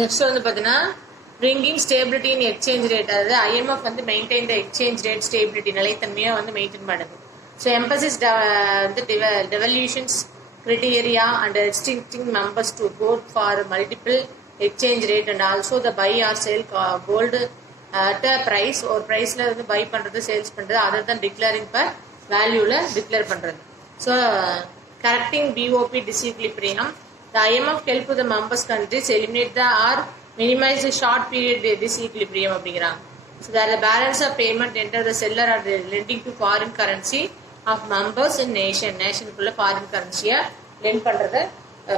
Next வந்து பார்த்தீங்கன்னா bringing stability in exchange rate, அதாவது IMF வந்து maintain the exchange rate stability நிலைத்தன்மையாக வந்து மெயின்டைன் பண்ணுது. ஸோ எம்பசிஸ் வந்து டெவல்யூஷன்ஸ் criteria and restricting members to vote for multiple exchange rate and also the buy or sell gold at a price or priceல வந்து buy பண்றது sales பண்றது other than declaring per வேல்யூல declare பண்றது. So correcting BOP disequilibrium, the IMF help the members countries eliminate the or minimize the short period disequilibrium அப்படிங்கிறாங்க. So that the balance of payment enter the seller or lending to foreign currency of members in நேஷனுக்குள்ள foreign கரன்சியை lend பண்றத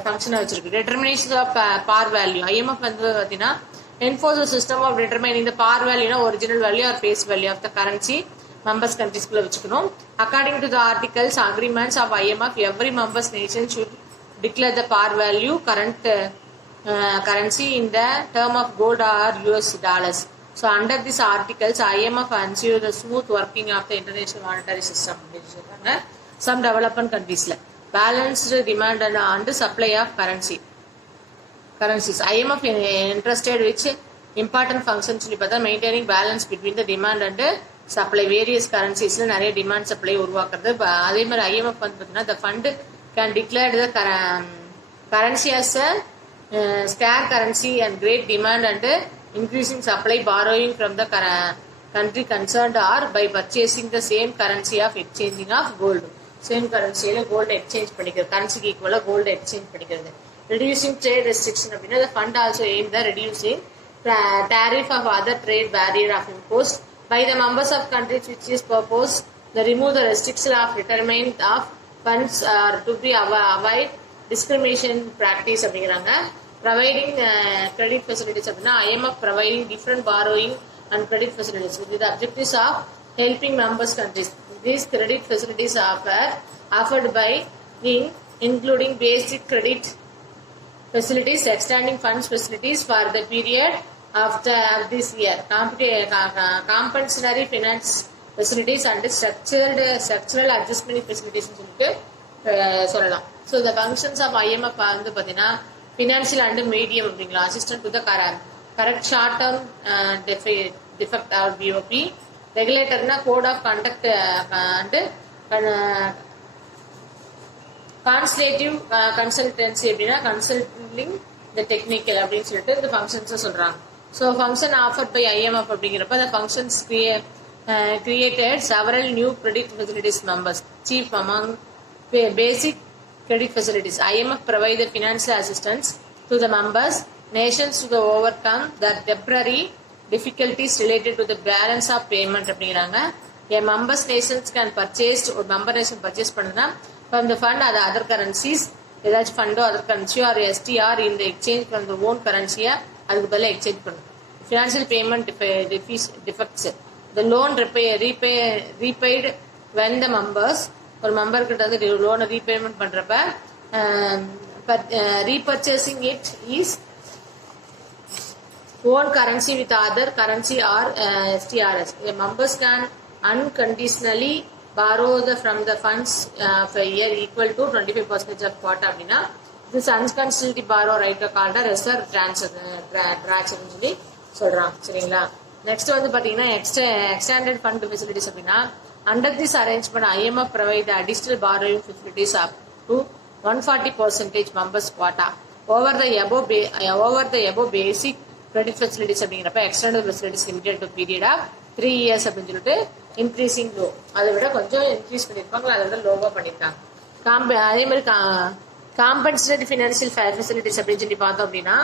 ஃபங்க்ஷனாக வச்சிருக்கு. determination of par value, IMF வந்து பார்த்தீங்கன்னா enforce the system of determining the par value, original value or face value of the currency members countries-குள்ள வச்சுக்கணும். According to the articles agreements of IMF, every members nation should declare the par value current currency in the term of gold or US dollars. So under these articles, IMF ensure the smooth working of the international monetary system. Some development countries balanced demand and supply of currencies. IMF interested which important functions maintaining balance between the demand and supply. Various currencies நிறைய demand supply உருவாக்குறது. அதே மாதிரி IMF வந்து பார்த்தீங்கன்னா the fund can declare the currency as a scarce currency and great demand and increasing supply, borrowing from the country concerned or by purchasing the same currency of exchanging of gold. Same currency gold exchange பண்ணிக்கிறது, கரன்சிக்கு ஈக்குவலா gold exchange பண்ணிக்கிறது. Reducing trade restriction அப்படின்னா the fund also aimed at reducing tariff of other trade barrier of imposed by the members of countries which is purpose the remove the restriction of retirement of funds or to be avoid discrimination practice அப்படிங்கிறாங்க. Providing credit facilities அப்படின்னா IMF providing different borrowing and credit facilities with the objectives of helping members countries. These credit facilities are offered by including basic credit facilities, extending funds facilities for the period of this year, compensatory finance facilities and structural adjustment facilities சொல்லிட்டு சொல்லலாம். So the functions of IMF வந்து பார்த்தீங்கன்னா financial and medium அப்படிங்களா, assistant to the correct short term defect or BOP, regulatorனா code of conduct and consultative consultancy அப்படின்னா consulting the technical அப்படின்னு சொல்லிட்டு இந்த functions சொல்றாங்க. So function offered by IMF அப்படிங்கிறப்ப the functions created several new credit facilities members. Chief among basic credit facilities, IMF provide the financial assistance to the members nations to overcome the temporary difficulties related to the balance of payment அப்படிங்கிறாங்க. A members nations can purchase, ஒரு member nation purchase பண்ணுனா from the fund or the other currencies, ஏதாச்சும் ஃபண்டோ other கரன்சியோ or STR in the exchange from the own currency அதுக்கு பதிலாக exchange பண்ணும். Financial payment defects, the loan repaid when the members, ஒரு member கிட்ட வந்து லோனை ரீபேமெண்ட் பண்றப்ப repurchasing it is own currency with other currency or STRs. Members can unconditionally borrow from the funds of a year equal to 25% of quota அப்படின்னா this unconditionally borrow right called reserve transaction சொல்லி சொல்றாங்க. சரிங்களா? Next வந்து பாத்தீங்கன்னா extended fund facilities அப்படின்னா under this arrangement IMF provide the additional borrowing facilities up to 140% members quota over the above basic credit facilities அப்படிங்கிறப்ப extended facilities limited to period of 3 years அப்படின்னு சொல்லிட்டு increasing low, அதை விட கொஞ்சம் increase பண்ணியிருப்பாங்க, அதை விட லோவாக பண்ணியிருக்காங்க. அதே மாதிரி காம்பன்சேட்டரி ஃபினான்ஷியல் ஃபெசிலிட்டிஸ் அப்படின்னு சொல்லி பார்த்தோம் அப்படின்னா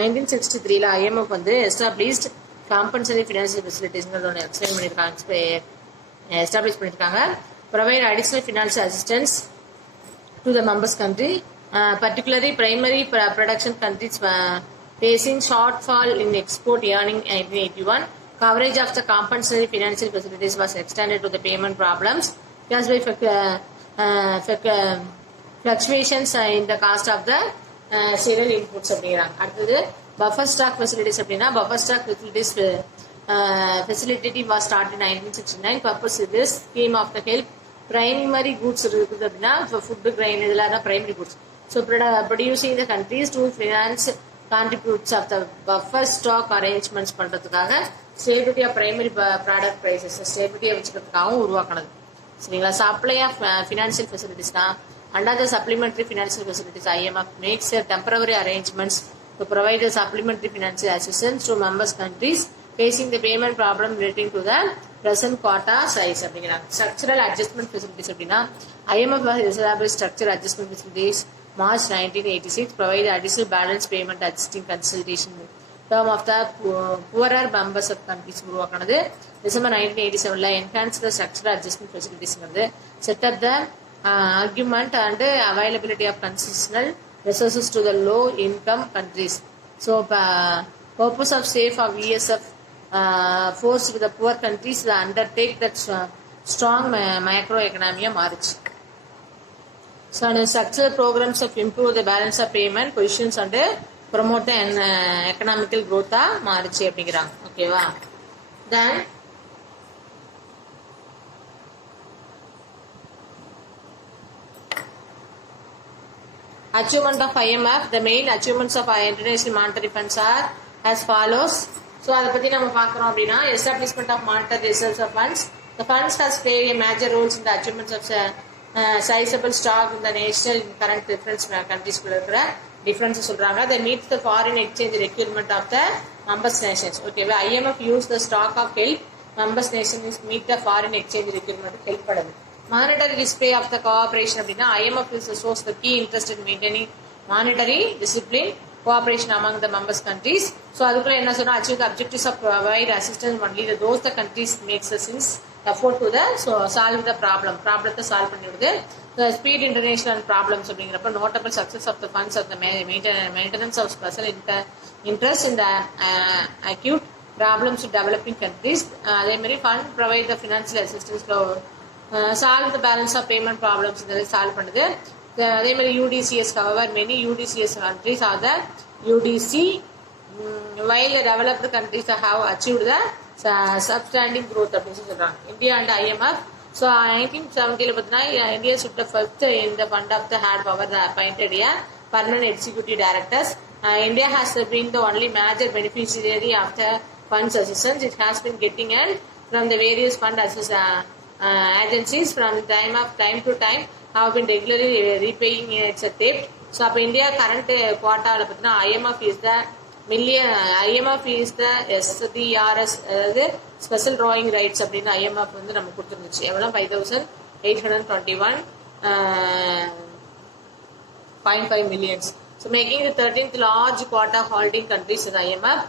1963 IMF வந்து எஸ்டாப்ளிஷ்ட் காம்பன்சேட்டரி ஃபினான்ஷியல் ஃபெசிலிட்டிஸ்ங்கிறது ஒன்று எக்ஸ்பிளைன் பண்ணியிருக்காங்க, எஸ்டாப்ளிஷ் பண்ணியிருக்காங்க. Provide additional financial assistance to the members country, particularly primary production countries facing shortfall in export earning 1981. Coverage of the compensatory financial facilities was extended to the payment problems caused by fluctuations in the cost of the cereal inputs அப்படிங்கிறாங்க. அடுத்தது buffer stock facilities அப்படின்னா buffer stock facility was started in 1969. Purpose of this scheme of the help primary goods இருக்குது அப்படின்னா food grain இதெல்லாம் primary goods. So producing the countries to finance contributes of the buffer stock arrangements பண்றதுக்காக stability of primary product prices ஸ்டேபிலிட்டியை வச்சுக்கிறதுக்காகவும் உருவாக்கினது. சரிங்களா? Supply of financial ஃபெசிலிட்டிஸ்னா under the supplementary financial facilities IMF makes a temporary arrangements to provide the supplementary financial assistance to members countries facing the payment problem relating to the present quota size அப்படிங்கிறாங்க. Structural adjustment facilities அப்படின்னா IMF has established structural adjustment facilities March 1986 provide additional balance payment adjusting consultation term of the poorer members of countries உருவாக்கினது. December 1987ல enhance the structural adjustment facilities set up the argument and availability of concessional resources to the low income countries. So purpose of safe of ESF forced the poor countries to undertake that strong macroeconomy மாறுச்சு. So the structural programs of improve the balance of payment positions and promote the economical growth மாறுச்சு அப்படிங்கிறாங்க. ஓகேவா? Then achievement of IMF, the main achievements of International Monetary Funds are as follows. So அதை பத்தி நம்ம பார்க்கிறோம் அப்படின்னா establishment of monetary reserves of funds. The funds has played a major roles in the achievements of sizable stock in the national current reference countries குள்ள இருக்கிற difference சொல்றாங்க. They meet the foreign exchange requirement of the members nations. Okay, IMF use the stock of help members nations meet the foreign exchange requirement help பண்ணுது. Monetary display of the cooperation அப்படின்னா IMF is the source the key interest in maintaining monetary discipline cooperation among the members countries. So அதுக்குள்ள என்ன சொன்னா achieve the objectives of provide assistance only the those the countries makes the since effort to the so solve the problemத்தை solve பண்ணிடுது. The speed international problems அப்படிங்கிறப்ப notable success of the funds of the maintenance of special interest in the acute problems to developing countries. அதே மாதிரி fund provide the financial assistance to solve the balance of payment problems இதெல்லாம் solve பண்ணுது. அதே மாதிரி UDCS however many UDCS countries are the UDC while the developed countries have achieved the substanding growth அப்படின்னு சொல்றாங்க. India and IMF. So 1970ல பார்த்தீங்கன்னா India should the first in the fund of the hard power the appointed a permanent executive directors. India has been the only major beneficiary of the funds assistance. It has been getting and from the various fund assistance agencies from time to time have been regularly repaying its debt. So அப்ப India current குவார்ட்டால பார்த்தீங்கன்னா IMF is the SDRS அதாவது special drawing rights அப்படின்னு IMF வந்து நம்ம கொடுத்துருந்துச்சு. எவ்வளோ 5,821.5 millions. So making the 13th large quota holding countries in IMF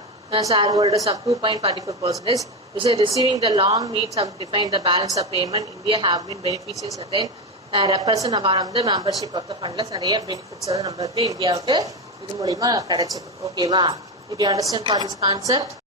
shareholders of 2.44%. Which is receiving the long meets have defined the balance of payment. India have been beneficiaries certain represent of the membership of the fund. நிறைய benefits நம்மளுக்கு இந்தியாவுக்கு இது மூலமா கிடைச்சது. ஓகேவா? If you understand for this concept